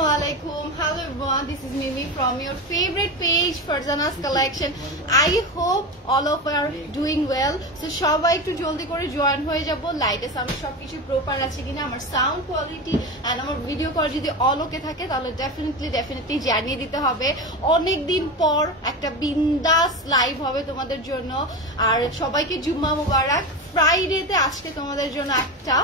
Assalamualaikum. Hello everyone, this is Mimi from your favorite page Farzana's collection. I hope all of you are doing well. So সবাই একটু জলদি করে join হয়ে যাব। লাইটে sound সবকিছু প্রপার আছে কিনা, আমার সাউন্ড কোয়ালিটি এন্ড আমার ভিডিও কল যদি অল ওকে থাকে তাহলে ডেফিনেটলি জানিয়ে দিতে হবে। অনেক দিন পর একটা বিন্দাস লাইভ হবে তোমাদের জন্য। আর সবাইকে জুম্মা মুবারক। ফ্রাইডেতে আজকে তোমাদের জন্য একটা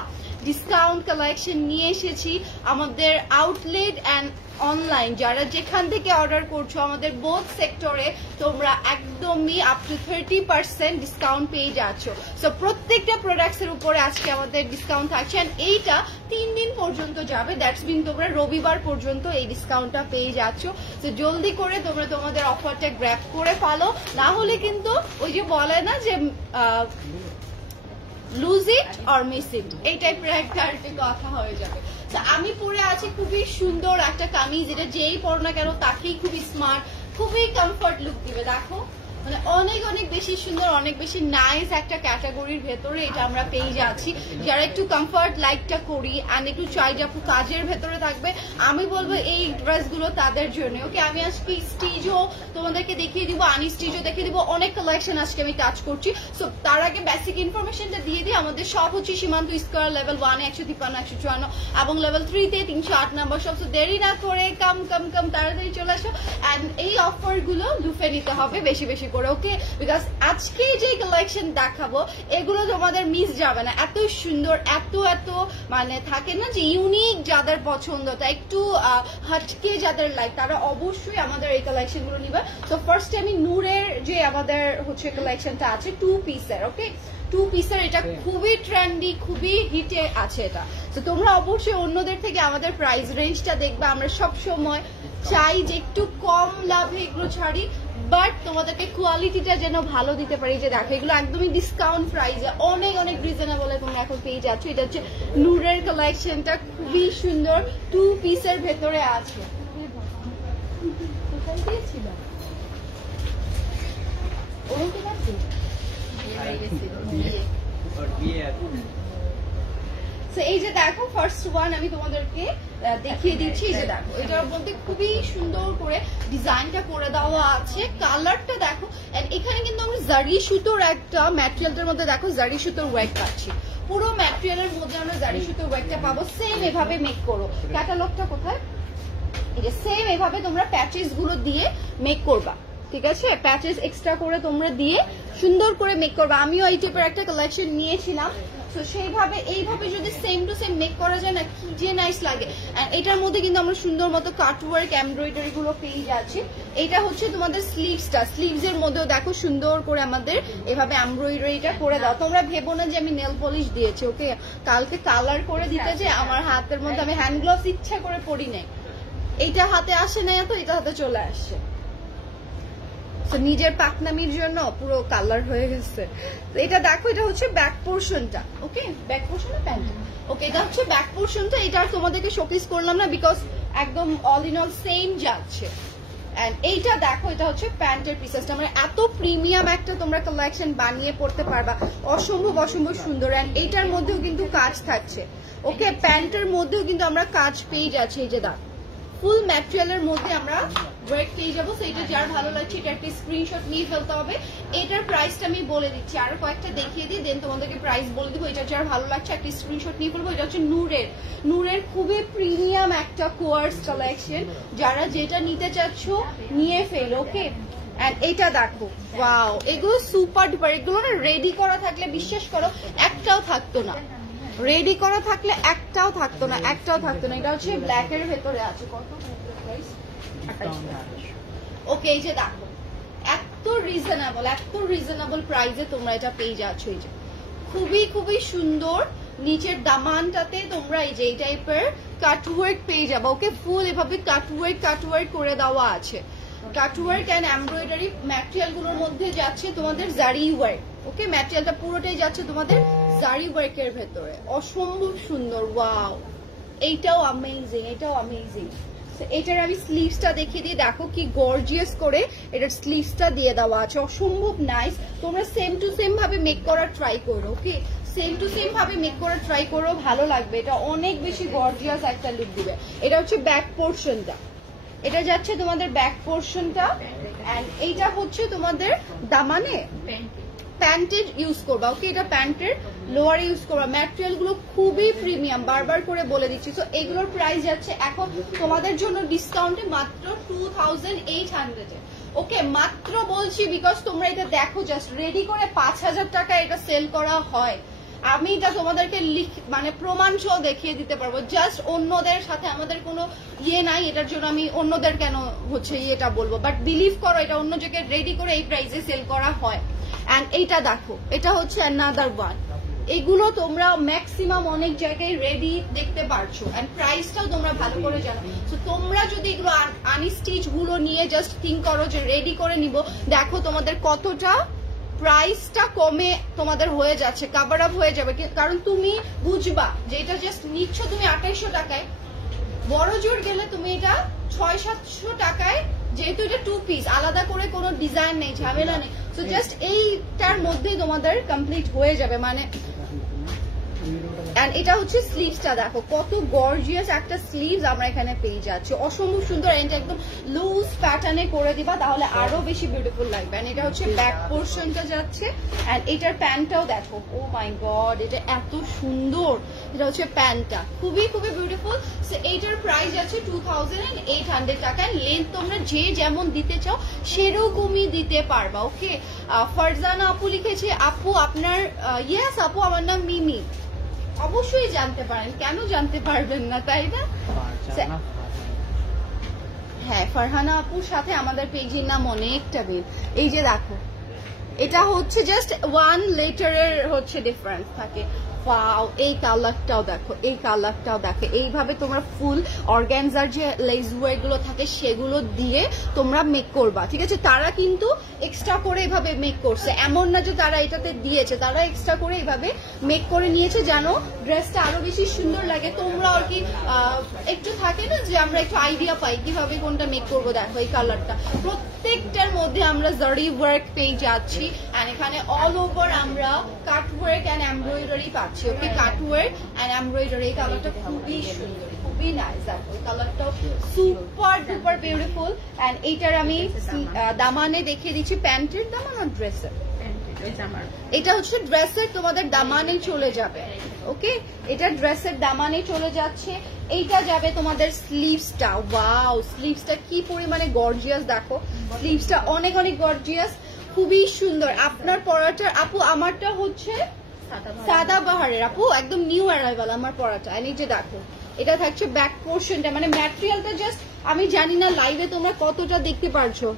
ডিসকাউন্ট কালেকশন নিয়ে এসেছি। আমাদের আউটলেট এন্ড অনলাইন যারা যেখান থেকে অর্ডার করছো আমাদের বোথ সেক্টরে তোমরা একদমই আপ টু 30% ডিসকাউন্ট পেয়ে যাচ্ছ। সো প্রত্যেকটা প্রোডাক্টস এর উপরে আজকে আমাদের ডিসকাউন্ট থাকছে এন্ড এইটা 3 দিন পর্যন্ত যাবে। দ্যাটস মিন তোমরা রবিবার পর্যন্ত এই ডিসকাউন্টটা পেয়ে যাচ্ছ। সো জলদি করে তোমরা তোমাদের অফারটা গ্র্যাব করে ফেলো, না হলে কিন্তু ওই যে বলে না যে lose it or miss it, এই টাইপের একটা কথা হয়ে যাবে। আমি পরে আছি খুবই সুন্দর একটা কামিজ, যেটা যেই পরো না কেন তাকেই খুবই স্মার্ট, খুবই কমফর্ট লুক দিবে। দেখো মানে অনেক অনেক বেশি সুন্দর, অনেক বেশি নাইস একটা ক্যাটাগরির ভেতরে এটা আমরা পেয়ে যাচ্ছি। যারা একটু কমফর্ট লাইকটা করি আর একটু চাই যাবো কাজের ভেতরে থাকবে, আমি বলবো এই ড্রেসগুলো তাদের জন্য। ওকে, আমি আজকে স্টিচও তোমাদেরকে দেখিয়ে দিব, আনস্টিচও দেখিয়ে দিব, অনেক কালেকশন আজকে আমি টাচ করছি। সো তার আগে বেসিক ইনফরমেশনটা দিয়ে দিই। আমাদের সব হচ্ছে সীমান্ত স্কোয়ার, লেভেল 1 153 154 এবং লেভেল 3 তে 308 নাম্বার সব। সো দেরি না করে কাম তাড়াতাড়ি চলে আসো এন্ড এই অফার গুলো লুফে নিতে হবে বেশি বেশি করে। ওকে, বিকজ আজকে যে কালেকশন দেখাবো এগুলো তোমাদের মিস যাবে না। এত সুন্দর, এত মানে থাকে না যে ইউনিক, যাদের পছন্দ তা একটু হাটকে যাদের লাইক তারা অবশ্যই আমাদের এই কালেকশন গুলো নিবে। তো ফার্স্ট আমি নূরের যে আমাদের হচ্ছে কালেকশনটা আছে 2 পিসের। ওকে, 2 পিসের এটা খুবই ট্রেন্ডি, খুবই হিটে আছে এটা। তো তোমরা অবশ্যই অন্যদের থেকে আমাদের প্রাইস রেঞ্জটা দেখবে। আমরা সব সময় চাই যে একটু কম লাভে এগুলো ছাড়ি, বাট তোমাদেরকে কোয়ালিটিটা যেন ভালো দিতে পারি। যে দেখো এগুলো একদমই ডিসকাউন্ট প্রাইসে অনেক অনেক রিজনেবল তোমরা এখন পেয়ে যাচ্ছ। এটা হচ্ছে নূরের কালেকশনটা, খুবই সুন্দর 2 পিসের ভেতরে আছে। এই যে দেখো ফার্স্ট ওয়ান আমি তোমাদেরকে দেখিয়ে দিচ্ছি। এই যে দেখো এটার মধ্যে খুবই সুন্দর করে ডিজাইনটা করে দেওয়া আছে। কালারটা দেখো, এখানে কিন্তু আমরা জারি সুতোর একটা ম্যাটেরিয়ালটার মধ্যে দেখো জারি সুতোর ওয়ার্ক পাচ্ছি। পুরো ম্যাটেরিয়ালের মধ্যে আমরা জারি সুতোর ওয়ার্কটা পাবো। সেম এভাবে মেক করো। ক্যাটালগটা কোথায়? এই যে সেম এভাবে তোমরা প্যাচেস গুলো দিয়ে মেক করবা, ঠিক আছে? প্যাচেস এক্সট্রা করে তোমরা দিয়ে সুন্দর করে মেক করবা। আমিও এই টাইপের একটা কালেকশন নিয়েছিলাম। তো সেইভাবে এইভাবে যদি সেম টু সেম মেক করা যায় না, কি যে নাইস লাগে। এটার মধ্যে কিন্তু আমরা সুন্দর মতো কাটওয়ার্ক এমব্রয়ডারি গুলো পেয়ে যাচ্ছি। এটা হচ্ছে তোমাদের স্লিভসটা, স্লিভস এর মধ্যেও দেখো সুন্দর করে আমাদের এভাবে এমব্রয়ডারিটা করে দাও। তোমরা ভেবো না যে আমি নেল পলিশ দিয়েছি। ওকে, কালকে কালার করে দিতে যে আমার হাতের মধ্যে আমি হ্যান্ড গ্লাভস ইচ্ছা করে পরি নাই, এইটা হাতে আসে না, তো এটা হাতে চলে আসছে। নিজের পাকনামির জন্য পুরো কালার হয়ে গেছে। এটা দেখো, এটা হচ্ছে ব্যাক পোর্শনটা। ওকে, ব্যাক পোর্শন প্যান্ট। ওকে, এটা হচ্ছে ব্যাক পোর্শনটা। এটা তোমাদেরকে শোকেস করলাম না বিকজ একদম অল ইন অল সেম যাচ্ছে। এন্ড এইটা দেখো, এটা হচ্ছে প্যান্টের পিসেসটা। মানে এত প্রিমিয়াম একটা তোমরা কালেকশন বানিয়ে পড়তে পারবা, অসম্ভব সুন্দর। এন্ড এইটার মধ্যেও কিন্তু কাজ থাকছে। ওকে, প্যান্টের মধ্যেও কিন্তু আমরা কাজ পেয়ে যাচ্ছি। এই যে দেখো ফুল ম্যাটেরিয়ালের মধ্যে আমরা ওয়ার্ক পেয়ে যাবো। সেইটা যার ভালো লাগছে এটা একটা স্ক্রিনশট নিয়ে ফেলতে হবে। এটার প্রাইসটা আমি বলে দিচ্ছি, আরো কয়েকটা দেখিয়ে দিই, দেন তোমাদেরকে প্রাইস বলে দিব। এটা যার ভালো লাগছে একটা স্ক্রিনশট নিয়ে ফেলবো। এটা হচ্ছে নূরের খুবই প্রিমিয়াম একটা কোয়ার্স কালেকশন। যারা যেটা নিতে চাচ্ছ নিয়ে ফেলো। ওকে, এন্ড এটা দেখো, ওয়াও, এগুলো সুপার ডুপার। এগুলো না রেডি করা থাকলে বিশ্বাস করো একটাও থাকতো না, রেডি করা থাকলে একটাও থাকতো না। এটা হচ্ছে ব্ল্যাক এর ভেতরে আছে। কত প্রাইস? 28। ওকে, এই যে দেখো এত রিজনেবল প্রাইসে তোমরা এটা পেয়ে যাচ্ছ। এই যে খুবই সুন্দর। নিচের দামানটাতে তোমরা এই যে এই টাইপের কাটওয়ার্ক পেয়ে যাবে। ওকে, ফুল এভাবে কাটওয়ার্ক করে দেওয়া আছে। কাটওয়ার্ক এন্ড এমব্রয়ডারি ম্যাটেরিয়াল গুলোর মধ্যে যাচ্ছে তোমাদের জারি ওয়ার্ক। ওকে, ম্যাটেরিয়ালটা পুরোটাই যাচ্ছে তোমাদের জারি ওয়ার্কের ভেতরে, অসম্ভব সুন্দর। ওয়াও, এইটাও অ্যামেজিং। এটার আমি স্লিভসটা দেখিয়ে দিই। দেখো কি গর্জিয়াস করে এটার স্লিভসটা দিয়ে দেওয়া আছে, অসম্ভব নাইস। তোমরা সেম টু সেম ভাবে মেক করার ট্রাই করো। ওকে, সেম টু সেম ভাবে মেক করে ট্রাই করো, ভালো লাগবে। এটা অনেক বেশি গর্জিয়াস একটা লুক দিবে। এটা হচ্ছে ব্যাক পোর্শনটা, এটা যাচ্ছে তোমাদের ব্যাক পোর্শনটা, এন্ড এইটা হচ্ছে তোমাদের দামানে প্যান্টের ইউজ করবা। ওকে, এটা প্যান্টের লোয়ার ইউজ করবা। ম্যাটেরিয়াল গুলো খুবই প্রিমিয়াম, বারবার করে বলে দিচ্ছি। তো এগুলোর প্রাইস যাচ্ছে এখন তোমাদের জন্য ডিসকাউন্টে মাত্র 2800 এ। ওকে, মাত্র বলছি বিকজ তোমরা এটা দেখো, জাস্ট রেডি করে 5000 টাকা এটা সেল করা হয়। আমি এটা তোমাদেরকে মানে প্রমাণ সহ দেখিয়ে দিতে পারবো। জাস্ট অন্যদের সাথে আমাদের কোনো ইয়ে নাই, এটার জন্য আমি অন্যদের কেন হচ্ছে এটা বলবো, বাট বিলিভ করো এটা অন্য জায়গায় রেডি করে এই প্রাইসে সেল করা হয়। এন্ড এইটা দেখো, এটা হচ্ছে অ্যানাদার ওয়ান। এগুলো তোমরা ম্যাক্সিমাম অনেক জায়গায় রেডি দেখতে পারছো, এন্ড প্রাইসটাও তোমরা ভালো করে জানো। তো তোমরা যদি এগুলো আনস্টিচ গুলো নিয়ে জাস্ট থিঙ্ক করো যে রেডি করে নিব, দেখো তোমাদের কতটা প্রাইসটা কমে তোমাদের হয়ে যাচ্ছে, কভার আপ হয়ে যাবে। কারণ তুমি বুঝবা যে এটা জাস্ট নিচ্ছ তুমি 2800 টাকায়, বড় জোর গেলে তুমি এটা 600-700 টাকায়, যেহেতু এটা 2 পিস, আলাদা করে কোনো ডিজাইন নেই, ঝামেলা নেই। তো জাস্ট এইটার মধ্যেই তোমাদের কমপ্লিট হয়ে যাবে। মানে এন্ড এটা হচ্ছে স্লিভসটা, দেখো কত গর্জিয়াস একটা স্লিভস আমরা এখানে পেয়ে যাচ্ছি, অসম্ভব সুন্দর। এটা একদম লুজ প্যাটার্নে করে দিবা, তাহলে আরো বেশি বিউটিফুল লাগবে। এন্ড এটা হচ্ছে ব্যাক পোর্শনটা যাচ্ছে, এন্ড এটার প্যান্টটাও দেখো, ও মাই গড, এটা এত সুন্দর। এটা হচ্ছে প্যান্টটা, খুবই খুবই বিউটিফুল। সো এইটার প্রাইস আছে 2800 টাকা। লেন্থ তোমরা যে যেমন দিতে চাও সেরকমই দিতে পারবা। ওকে, ফারজানা আপু লিখেছে, আপু আপনার, ইয়েস আপু আমার নাম মিমি। অবশ্যই জানতে পারেন, কেন জানতে পারবেন না, তাই না? হ্যাঁ, ফারহানা আপুর সাথে আমাদের পেজের নাম অনেকটা মিল। এই যে দেখো, এটা হচ্ছে জাস্ট 1 লেটারের হচ্ছে ডিফারেন্স থাকে। ওয়াও, এই কালারটাও দেখো, এই কালারটাও দেখো। এইভাবে তোমরা ফুল অর্গানজার যে লেস ওয়ার্ক গুলো থাকে সেগুলো দিয়ে তোমরা মেক করবা, ঠিক আছে? তারা কিন্তু এক্সট্রা করে এভাবে মেক করছে, এমন না যে তারা এটাতে দিয়েছে, তারা এক্সট্রা করে এইভাবে মেক করে নিয়েছে যেন ড্রেসটা আরো বেশি সুন্দর লাগে। তোমরা আর কি একটু থাকে না যে আমরা একটু আইডিয়া পাই কিভাবে কোনটা মেক করবো। দেখো এই কালারটা, প্রত্যেকটার মধ্যে আমরা জারি ওয়ার্ক পেয়ে যাচ্ছি, এন্ড এখানে অল ওভার আমরা কাট ওয়ার্ক এন্ড এমব্রয়ডারি পাচ্ছি। ওকে, কাট ওয়ার্ক এন্ড এমব্রয়ডারি। এই কালারটা খুবই সুন্দর, খুবই নাইস। দেখো এই কালারটাও সুপার ডুপার বিউটিফুল। এন্ড এইটার আমি দামানে দেখিয়ে দিচ্ছি, প্যান্টের দামান আর ড্রেসের। এটা হচ্ছে ড্রেসের তোমাদের দামানে চলে যাবে। ওকে, এটা ড্রেসের দামানে চলে যাচ্ছে। এইটা যাবে তোমাদের স্লিভসটা। ওয়াও, স্লিভসটা কি পরিমাণে গর্জিয়াস দেখো, স্লিভসটা অনেক অনেক গর্জিয়াস, খুবই সুন্দর। আপনার পরাটা আপু, আমারটা হচ্ছে সাদা বাহারের আপু, একদম নিউ অ্যারাইভাল আমার পরাটা। এই যে দেখো, এটা থাকছে ব্যাক পোর্শনটা, মানে ম্যাটেরিয়ালটা জাস্ট আমি জানি না লাইভে তোমরা কতটা দেখতে পারছো,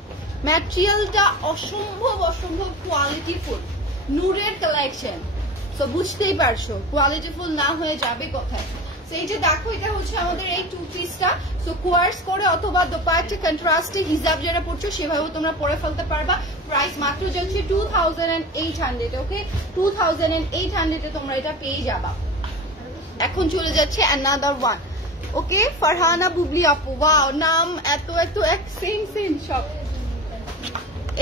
ম্যাটেরিয়ালটা অসম্ভব অসম্ভব কোয়ালিটিফুল, নূরের কালেকশন। তো বুঝতেই পারছো কোয়ালিটিফুল না হয়ে যাবে কোথায়। এই যে দেখো, এটা হচ্ছে আমাদের এই 2 পিসটা। সো কোয়ার্স করে অথবা দোপাট্টা কন্ট্রাস্টে হিজাব যারা পড়ছো সেভাবেও তোমরা পরে ফেলতে পারবা। প্রাইস মাত্র যাচ্ছে 2800। ওকে, 2800 এ তোমরা এটা পেয়ে যাবা। এখন চলে যাচ্ছে অ্যানাদার ওয়ান। ওকে, ফারহানা বুবলি আপু, ওয়াও, নাম এত এত এক সেম সেম সব।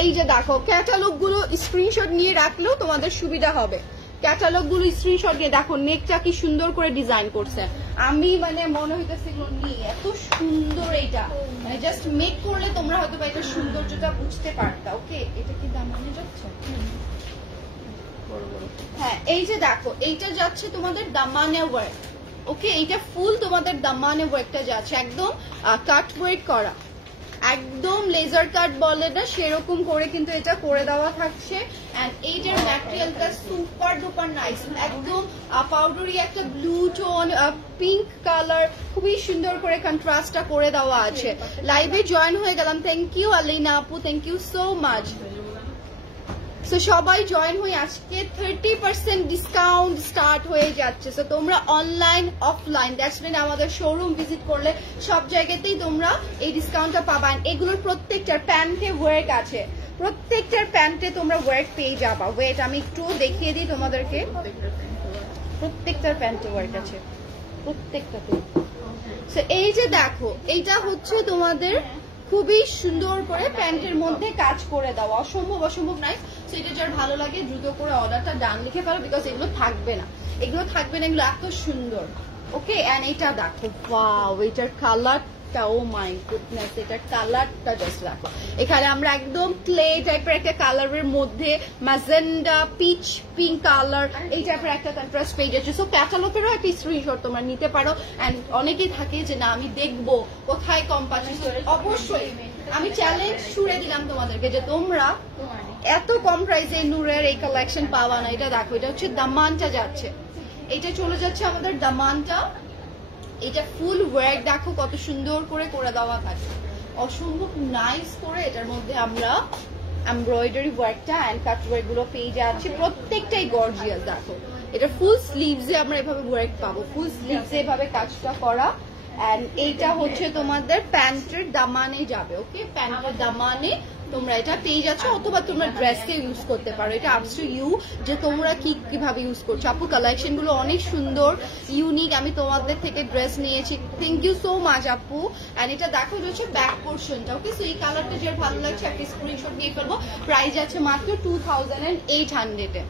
এই যে দেখো, ক্যাটালগ গুলো স্ক্রিনশট নিয়ে রাখলেও তোমাদের সুবিধা হবে। ক্যাটালগ গুলো স্ক্রিনশট নিয়ে দেখো, নেকটা কি সুন্দর করে ডিজাইন করছে। আমি মানে মনে হইতেছে এগুলো নিয়ে এত সুন্দর, এইটা মানে জাস্ট মেক করলে তোমরা হয়তো এটা সৌন্দর্যটা বুঝতে পারতা। ওকে, এটা কি দাম মানে যাচ্ছে? হ্যাঁ, এই যে দেখো, এইটা যাচ্ছে তোমাদের দামানে ওয়ার্ক। ওকে, এইটা ফুল তোমাদের দামানে ওয়ার্কটা যাচ্ছে, একদম কাট ওয়ার্ক করা, একদম লেজার কাট বলে না সেরকম করে কিন্তু এটা করে দেওয়া থাকছে। এন্ড এইটার ম্যাটেরিয়ালটা সুপার ডুপার নাইস, একদম পাউডারি একটা ব্লু টোন, পিঙ্ক কালার, খুবই সুন্দর করে কন্ট্রাস্টটা করে দেওয়া আছে। লাইভে জয়েন হয়ে গেলাম, থ্যাংক ইউ আলিনা আপু, thank you so much. So সবাই জয়েন হয়ে, আজকে 30% ডিসকাউন্ট স্টার্ট হয়ে যাচ্ছে। সো তোমরা অনলাইন অফলাইন দ্যাটস মিন আমাদের শোরুম ভিজিট করলে সব জায়গাতেই তোমরা এই ডিসকাউন্টটা পাবেন। এগুলোর প্রত্যেকটার প্যান্টে ওয়ার্ক আছে, প্রত্যেকটার প্যান্টে তোমরা ওয়ার্ক পেয়ে যাবা। ওয়েট আমি একটু দেখিয়ে দিই তোমাদেরকে, প্রত্যেকটার প্যান্টে ওয়ার্ক আছে, প্রত্যেকটাতে। সো এই যে দেখো, এইটা হচ্ছে তোমাদের খুবই সুন্দর করে প্যান্টের মধ্যে কাজ করে দেওয়া, অসম্ভব অসম্ভব নাইস। সো এটা যার ভালো লাগে দ্রুত করে অর্ডারটা ডান লিখে ফেলো, বিকজ এগুলো থাকবে না, এগুলো এত সুন্দর। ওকে, এন্ড এটা দেখো, ওয়াও, এটার কালারটা, ও মাই গুডনেস, এটার কালারটা জাস্ট দেখো। এখানে আমরা একদম ক্লে টাইপের একটা কালারের মধ্যে ম্যাজেন্ডা, পিচ পিঙ্ক কালার, এই টাইপের একটা কন্ট্রাস্ট পেয়ে যাচ্ছে। সো ক্যাটালগেরও একটা স্ক্রিনশট তোমরা নিতে পারো। এন্ড অনেকেই থাকে যে না আমি দেখবো কোথায় কম পাচ্ছি, অবশ্যই আমি চ্যালেঞ্জ ছুড়ে দিলাম তোমাদেরকে যে তোমরা এত কম প্রাইসে নূরের এই কালেকশন পাওয়া না। এটা দেখো, এটা হচ্ছে দামানটা যাচ্ছে, এটা চলে যাচ্ছে আমাদের দামানটা। এটা ফুল ওয়ার্ক দেখো কত সুন্দর করে দেওয়া থাকে, অসম্ভব নাইস করে। এটার মধ্যে আমরা এমব্রয়ডারি ওয়ার্কটা এন্ড কাট ওয়ার্ক গুলো পেয়ে যাচ্ছি, প্রত্যেকটাই গর্জিয়াস। দেখো এটা ফুল স্লিভসে আমরা এভাবে ওয়ার্ক পাবো, ফুল স্লিভসে এভাবে কাজটা করা। এন্ড এইটা হচ্ছে তোমাদের প্যান্টের দামানে যাবে। ওকে, প্যান্টের দামানে তোমরা এটা পেয়ে যাচ্ছ, অথবা তোমরা ড্রেসকে ইউজ করতে পারো। এটা আপস টু ইউ যে তোমরা কিভাবে ইউজ করছো। আপু কালেকশন গুলো অনেক সুন্দর, ইউনিক। আমি তোমাদের থেকে ড্রেস নিয়েছি, থ্যাংক ইউ সো মাচ আপু। এন্ড এটা দেখো, এটা হচ্ছে ব্যাক পোর্শনটা। ওকে, সো এই কালারটা যার ভালো লাগছে একটা স্ক্রিনশট নিয়ে ফেলবো। প্রাইস আছে মাত্র 2800 এ।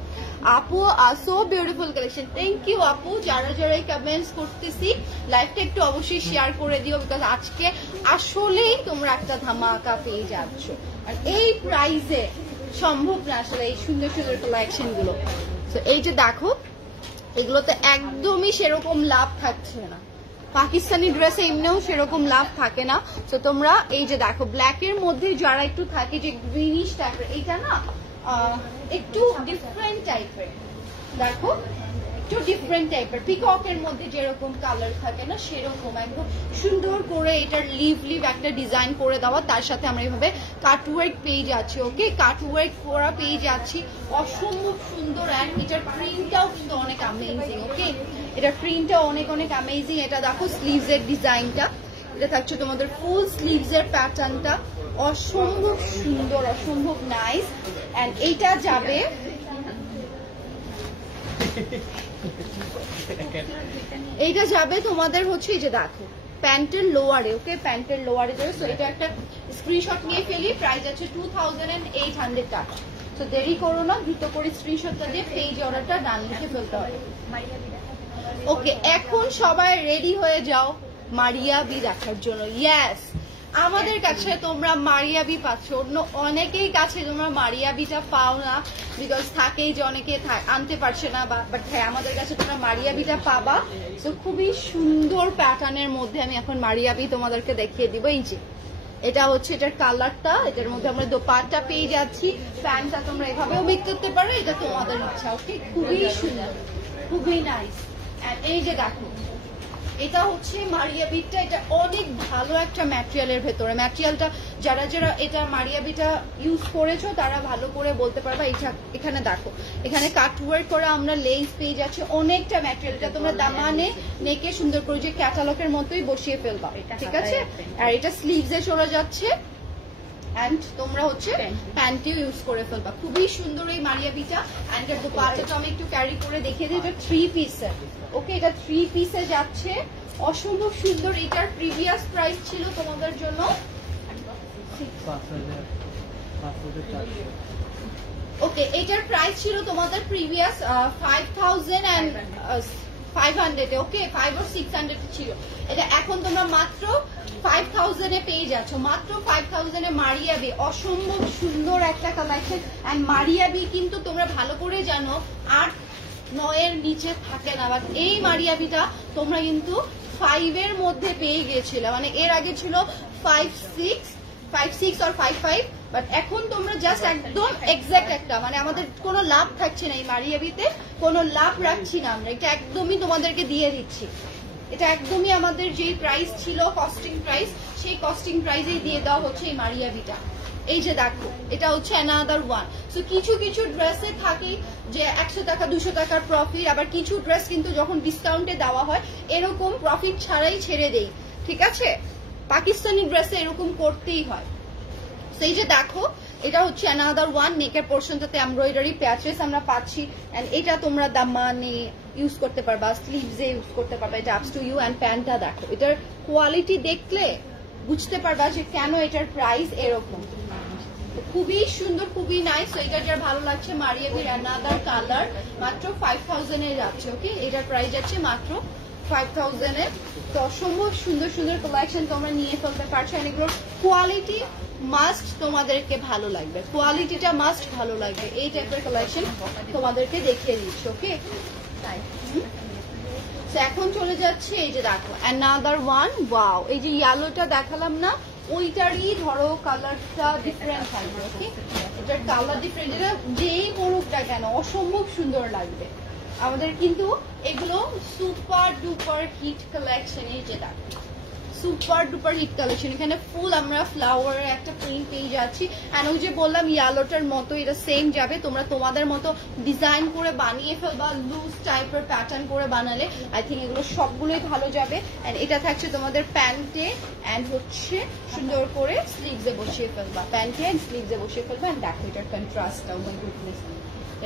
আপু so beautiful collection, thank you আপু। যারা যারা কমেন্টস করতেছি, লাইভটা একটু অবশ্যই শেয়ার করে দিও, বিকজ আজকে আসলেই তোমরা একটা ধামাকা পেয়ে যাচ্ছ। আর এই প্রাইসে সম্ভব না আসলে এই সুন্দর সুন্দর কালেকশন গুলো। তো এই যে দেখো, এগুলোতে একদমই সেরকম লাভ থাকছে না, পাকিস্তানি ড্রেসে এমনিও সেরকম লাভ থাকে না। তো তোমরা এই যে দেখো, ব্ল্যাক এর মধ্যে যারা একটু থাকে যে গ্রিনিশ টাইপের, এইটা না একটু ডিফারেন্ট টাইপের, দেখো একটু ডিফারেন্ট টাইপের, পিককের মধ্যে যেরকম কালার থাকে না সেরকম একদম সুন্দর করে এটার লিভ একটা ডিজাইন করে দেওয়া। তার সাথে আমরা এইভাবে কাটওয়ার্ক পেয়ে যাচ্ছি। ওকে, কাটওয়ার্ক করা পেয়ে যাচ্ছি, অসম্ভব সুন্দর। অ্যান্ড এটার প্রিন্টটাও কিন্তু অনেক অ্যামেজিং। ওকে, এটার প্রিন্টটাও অনেক অ্যামেজিং। এটা দেখো স্লিভস এর ডিজাইনটা, এটা থাকছে তোমাদের ফুল স্লিভস এর প্যাটার্নটা, অসম্ভব সুন্দর, অসম্ভব নাইস। এন্ড এইটা যাবে তোমাদের হচ্ছে এই যে দেখো প্যান্টের লোয়ারে। ওকে, প্যান্টের লোয়ারে যাবে। সো এটা একটা স্ক্রিনশট নিয়ে ফেলি, প্রাইস আছে 2800 টাকা। তো দেরি করো না, দ্রুত করে স্ক্রিনশটটা দিয়ে পেজ অর্ডারটা ডান লিখে ফেলতে হবে। ওকে, এখন সবাই রেডি হয়ে যাও মারিয়াবি দেখার জন্য। ইয়েস, আমাদের কাছে তোমরা মারিয়াবি পাচ্ছ, অন্য অনেকেই কাছে তোমরা মারিয়াবিটা পাও না, বিকজ থাকেই যে অনেকে আনতে পারছে না। বাট হ্যাঁ, আমাদের কাছে তোমরা মারিয়াবিটা পাবা। তো খুবই সুন্দর প্যাটার্নের মধ্যে আমি এখন মারিয়াবি তোমাদেরকে দেখিয়ে দিব। এই যে এটা হচ্ছে এটার কালারটা, এটার মধ্যে আমরা দোপাট্টা পেয়ে যাচ্ছি, প্যান্টটা তোমরা এভাবেও মেক করতে পারো, এটা তোমাদের ইচ্ছা। ওকে, খুবই সুন্দর, খুবই নাইস। এই যে দেখো, এটা হচ্ছে মারিয়াবিটা, এটা অনেক ভালো একটা ম্যাটেরিয়ালের ভেতরে। ম্যাটেরিয়ালটা যারা যারা এটা মারিয়াবিটা ইউজ করেছো তারা ভালো করে বলতে পারবা। এখানে দেখো, এখানে কাটওয়ার্ক করা আমরা লেস পেয়ে যাচ্ছি, অনেকটা ম্যাটেরিয়ালটা তোমরা দামানে নেকে সুন্দর করে যে ক্যাটালগের মতোই বসিয়ে ফেলবা, ঠিক আছে। আর এটা স্লিভসে চলে যাচ্ছে, এন্ড তোমরা হচ্ছে প্যান্টেও ইউজ করে ফেলবা। খুবই সুন্দর এই মারিয়াবিটা। এন্ড এর দোপাট্টাটা আমি একটু ক্যারি করে দেখিয়ে দিই, এটা 3 পিসের। ওকে, এটা 3 পিসে যাচ্ছে, অসম্ভব সুন্দর। এটার প্রিভিয়াস প্রাইস ছিল তোমাদের জন্য ওকে, এটার প্রাইস ছিল তোমাদের প্রিভিয়াস 5500। ওকে, 5 or 600 ছিল এটা, এখন তোমরা মাত্র 5000 এ পেয়ে যাচ্ছ, মাত্র 5000 এ মারিয়াবি। অসম্ভব সুন্দর একটা কালেকশন। এন্ড মারিয়াবি কিন্তু তোমরা ভালো করে জানো 8-9 এর নিচে থাকে না, বাট এই মারিয়াবিটা তোমরা কিন্তু 5 এর মধ্যে পেয়ে গিয়েছিলে। মানে এর আগে ছিল 5-6 or 5-5, বাট এখন তোমরা জাস্ট একদম এক্সাক্ট একটা, মানে আমাদের কোনো লাভ থাকছে না এই মারিয়াবিতে, কোনো লাভ রাখছি না আমরা, এটা একদমই তোমাদেরকে দিয়ে দিচ্ছি। এটা একদমই আমাদের যেই প্রাইস ছিল কস্টিং প্রাইস, সেই কস্টিং প্রাইসেই দিয়ে দেওয়া হচ্ছে এই মারিয়াবিটা। এই যে দেখো, এটা হচ্ছে অ্যানাদার ওয়ান। সো কিছু কিছু ড্রেসে থাকে যে 100 টাকা 200 টাকার প্রফিট, আবার কিছু ড্রেস কিন্তু যখন ডিসকাউন্টে দেওয়া হয় এরকম প্রফিট ছাড়াই ছেড়ে দেই, ঠিক আছে। পাকিস্তানি ড্রেসে এরকম করতেই হয়। সেই যে দেখো, এটা হচ্ছে অ্যানাদার ওয়ান। নেকের পোর্শনটাতে এমব্রয়ডারি প্যাচেস আমরা পাচ্ছি, এন্ড এটা তোমরা দামানে ইউজ করতে পারবা, স্লিভসে ইউজ করতে পারবা, এটা আপস টু ইউ। এন্ড প্যান্টটা দেখো, এটার কোয়ালিটি দেখলে বুঝতে পারবা যে কেন এটার প্রাইস এরকম। খুবই সুন্দর, খুবই নাইস। তো এটা যার ভালো লাগছে মারিয়া বির অ্যানাদার কালার, মাত্র 5000 এ যাচ্ছে। ওকে, এটার প্রাইস যাচ্ছে মাত্র 5000 এ। তো অসম্ভব সুন্দর সুন্দর কালেকশন তোমরা নিয়ে ফেলতে পারছো। এগুলোর কোয়ালিটি মাস্ট তোমাদেরকে ভালো লাগবে, কোয়ালিটিটা মাস্ট ভালো লাগবে। এই টাইপের কালেকশন তোমাদেরকে দেখিয়ে দিচ্ছি। ওকে, তাই এখন চলে যাচ্ছে এই যে দেখো অ্যানাদার ওয়ান। ওয়াও, এই যে ইয়েলোটা দেখালাম না, ওইটারই ধরো কালারটা ডিফারেন্ট থাকবে। ওকে, এটার কালার ডিফারেন্ট, এটা যেই পড়ুকটা কেন অসম্ভব সুন্দর লাগবে। আমাদের কিন্তু এগুলো সুপার ডুপার হিট কালেকশন। এই যে দেখো সুপার ডুপার হিট কালেকশন, এখানে ফুল আমরা ফ্লাওয়ারের একটা প্রিন্ট পেয়ে যাচ্ছি। এন্ড ওই যে বললাম ইয়েলোটার মতো এটা সেম যাবে, তোমরা তোমাদের মতো ডিজাইন করে বানিয়ে ফেলবা, লুজ টাইপের প্যাটার্ন করে বানালে আই থিঙ্ক এগুলো সবগুলোই ভালো যাবে। এন্ড এটা থাকছে তোমাদের প্যান্টে এন্ড হচ্ছে সুন্দর করে স্লিভসে বসিয়ে ফেলবা, প্যান্টে এন্ড স্লিভসে বসিয়ে ফেলবা। এন্ড দেখো এটার কন্ট্রাস্টটা, ও মাই গুডনেস,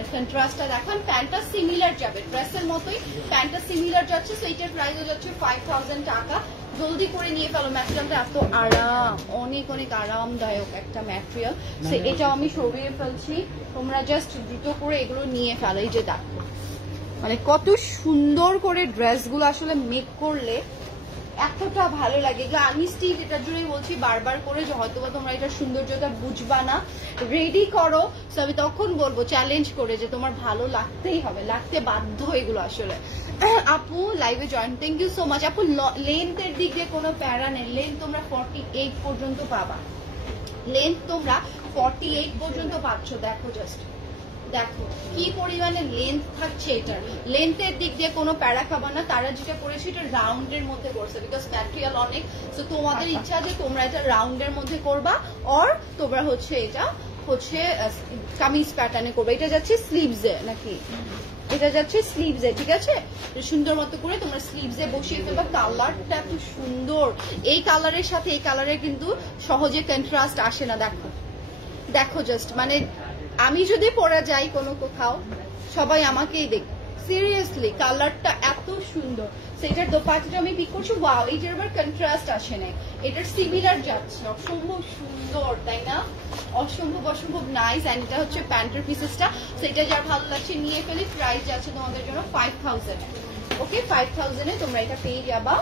এর কন্ট্রাস্টটা দেখুন। প্যান্টটা সিমিলার যাবে, ড্রেসের মতোই প্যান্টটা সিমিলার যাচ্ছে। সো এটার প্রাইস হয়ে যাচ্ছে 5000 টাকা। জলদি করে নিয়ে ফেলো, ম্যাটেরিয়ালটা এত আরাম, অনেক অনেক আরামদায়ক একটা ম্যাটেরিয়াল। সো এটাও আমি সরিয়ে ফেলছি, তোমরা জাস্ট দ্রুত করে এগুলো নিয়ে ফেলো। এই যে দেখো মানে কত সুন্দর করে ড্রেসগুলো আসলে মেক করলে এতটা ভালো লাগে। এগুলো আমি স্টিল এটার জন্যই বলছি বারবার করে যে হয়তো তোমরা এটার সৌন্দর্যতা বুঝবা না, রেডি করো। তো আমি তখন বলবো চ্যালেঞ্জ করে যে তোমার ভালো লাগতেই হবে, লাগতে বাধ্য এগুলো আসলে। আপু লাইভে join, thank you so much. আপু লেন্থের দিক দিয়ে কোনো প্যারা নেই, লেন্থ তোমরা 48 পর্যন্ত পাবা, লেন্থ তোমরা 48 পর্যন্ত পাচ্ছ। দেখো জাস্ট দেখো কি পরিমাণে লেন্থ থাকছে এটার, লেন্থের দিক দিয়ে কোনো প্যারা খাবা না। তারা যেটা করেছে এটা রাউন্ডের মধ্যে করছে, বিকজ ম্যাটেরিয়াল অনেক। সো তোমাদের ইচ্ছা যে তোমরা এটা রাউন্ডের মধ্যে করবা, অর তোমরা হচ্ছে এটা হচ্ছে কামিজ প্যাটার্নে করবে। এটা যাচ্ছে স্লিভসে নাকি, এটা যাচ্ছে স্লিভসে, ঠিক আছে। সুন্দর মতো করে তোমরা স্লিভসে বসিয়ে ফেলবা। কালারটা এত সুন্দর, এই কালারের সাথে এই কালারের কিন্তু সহজে কন্ট্রাস্ট আসে না। দেখো দেখো জাস্ট মানে আমি যদি পরা যাই কোনো কোথাও সবাই আমাকেই দেখবে, সিরিয়াসলি কালারটা এত সুন্দর। সেটার দোপাট্টাটা আমি পিক করছি, ওয়াও এইটার আবার কন্ট্রাস্ট আসে না, এটার সিমিলার যাচ্ছে, অসম্ভব সুন্দর তাই না, অসম্ভব অসম্ভব নাইস। এন্ড এটা হচ্ছে প্যান্টের পিসেসটা, সেটা যার ভালো লাগছে নিয়ে ফেলি। প্রাইস যাচ্ছে তোমাদের জন্য 5000। ওকে, 5000 এ তোমরা এটা পেয়ে যাবা।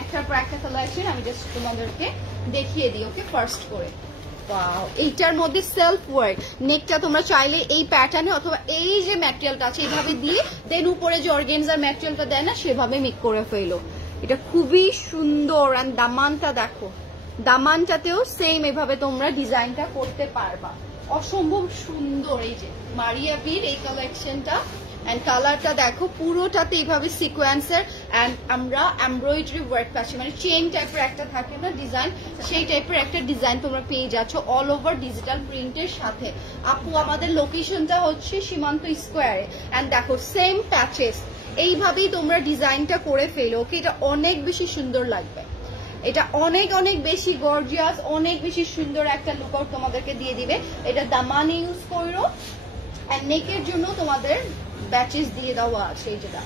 একটার পর একটা কালেকশন আমি জাস্ট তোমাদেরকে দেখিয়ে দিই। ওকে, ফার্স্ট করে এইটার মধ্যে সেলফ ওয়ার্ক, নেকটা তোমরা চাইলে এই প্যাটার্নে অথবা এই যে ম্যাটেরিয়ালটা আছে এইভাবে দিয়ে দেন উপরে যে অর্গানজার ম্যাটেরিয়ালটা দেয় না সেভাবে মেক করে ফেলো। এটা খুবই সুন্দর। আর দামানটা দেখো, দামানটাতেও সেম এভাবে তোমরা ডিজাইনটা করতে পারবা, অসম্ভব সুন্দর। এই যে মারিয়া বির এই কালেকশনটা এন্ড কালারটা দেখো, পুরোটাতে এইভাবে সিকোয়েন্সের এন্ড আমরা এমব্রয়ডারি ওয়ার্ক পাচ্ছি, মানে চেইন টাইপের একটা থাকে না ডিজাইন, সেই টাইপের একটা ডিজাইন তোমরা পেয়ে যাচ্ছ অল ওভার ডিজিটাল প্রিন্টের সাথে। আপু আমাদের লোকেশনটা হচ্ছে সীমান্ত স্কোয়ারে। এন্ড দেখো সেম প্যাচেস, এইভাবেই তোমরা ডিজাইনটা করে ফেলো। ওকে, এটা অনেক বেশি সুন্দর লাগবে, এটা অনেক অনেক বেশি গর্জিয়াস, অনেক বেশি সুন্দর একটা লুক আউট তোমাদেরকে দিয়ে দিবে। এটা দামানে ইউজ করো এন্ড নেকের জন্য তোমাদের প্যাচেস দিয়ে দেওয়া আছে। এই যেটা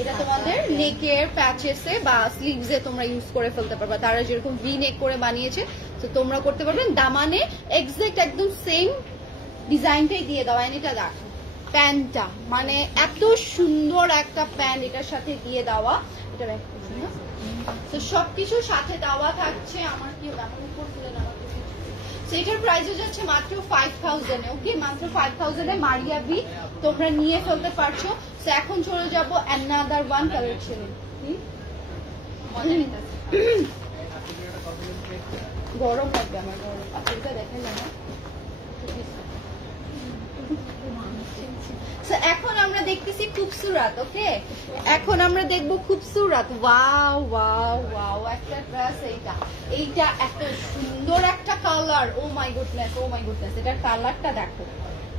এটা তোমাদের নেকের প্যাচেসে বা স্লিভসে তোমরা ইউজ করে ফেলতে পারবা। তারা যেরকম ভি নেক করে বানিয়েছে তো তোমরা করতে পারবেন। দামানে এক্সাক্ট একদম সেম ডিজাইনটাই দিয়ে দেওয়া। এটা দেখো প্যান্টটা মানে এত সুন্দর একটা প্যান্ট এটার সাথে দিয়ে দেওয়া। এটা তো সবকিছুর সাথে দেওয়া থাকছে। আমার কি আমার উপর তুলে নেওয়া, সেটার প্রাইস যাচ্ছে মাত্র 5000 এ। ওকে, মাত্র 5000 এ মারিয়া বি তোমরা নিয়ে ফেলতে পারছো। তো এখন চলে যাব অ্যানাদার ওয়ান কালেকশনে। গরম লাগবে আমার, গরম আপনারা দেখেন না। এখন আমরা দেখতেছি খুবসুরাত। ওকে, এখন আমরা দেখবো খুবসুরাত। ওয়াও ওয়াও ওয়াও একটা ড্রেস, এইটা এইটা এত সুন্দর একটা colour. Oh my goodness, oh my goodness, এটার কালারটা দেখো,